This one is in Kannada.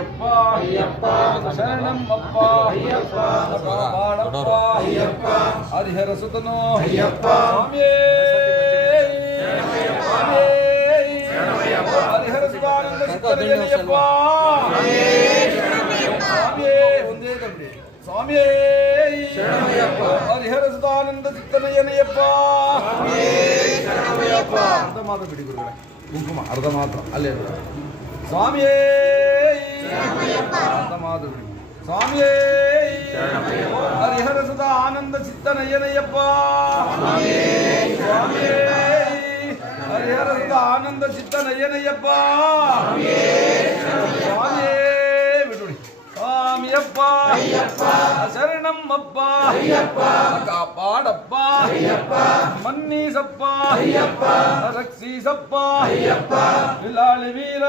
ಅಯ್ಯಪ್ಪ ಅಯ್ಯಪ್ಪ ಶರಣಮ್ಮಪ್ಪ ಅಯ್ಯಪ್ಪ ಬಾಳಪ್ಪ ಅಯ್ಯಪ್ಪ ಹರಿಹರ ಸುತನು ಅಯ್ಯಪ್ಪ ಸ್ವಾಮಿಯೇ ಹರಿಹರ ಸುತಾನಂದ ಚಿತ್ತನಯ್ಯನಯ್ಯಪ್ಪ ಸ್ವಾಮಿಯೇ ಒಂದೇ ತಪ್ಪಿ ಸ್ವಾಮಿಯೇ ಹರಿಹರ ಸುತಾನಂದ ಚಿತ್ತನಯ್ಯನಯ್ಯಪ್ಪ ಅರ್ಧ ಮಾತ್ರ ಬಿಡಿ ಗುರುಗಳೇ ಕುಂಕುಮ ಅರ್ಧ ಮಾತ್ರ ಅಲ್ಲೇ ಸ್ವಾಮಿಯೇ ಅರ್ಧ ಮಾತ್ರ ಬಿಡಿ ಸ್ವಾಮಿಯೇ ಹರಿಹರ ಸುತ ಆನಂದ ಚಿತ್ತನಯ್ಯನಯ್ಯಪ್ಪ ಸ್ವಾಮಿಯೇ ಹರಿಹರ ಸುತ ಆನಂದ ಚಿತ್ತನಯ್ಯನಯ್ಯಪ್ಪ ಸ್ವಾಮಿಯೇ ಬಿಡುಡಿ ಸ್ವಾಮಿಯಪ್ಪ ಶರಣಮ್ಮಪ್ಪ ಕಾಪಾಡಪ್ಪ ಮನ್ನೀಸಪ್ಪ ರಕ್ಷಿಸಪ್ಪ ಇಲಾಳಿ ವೀರ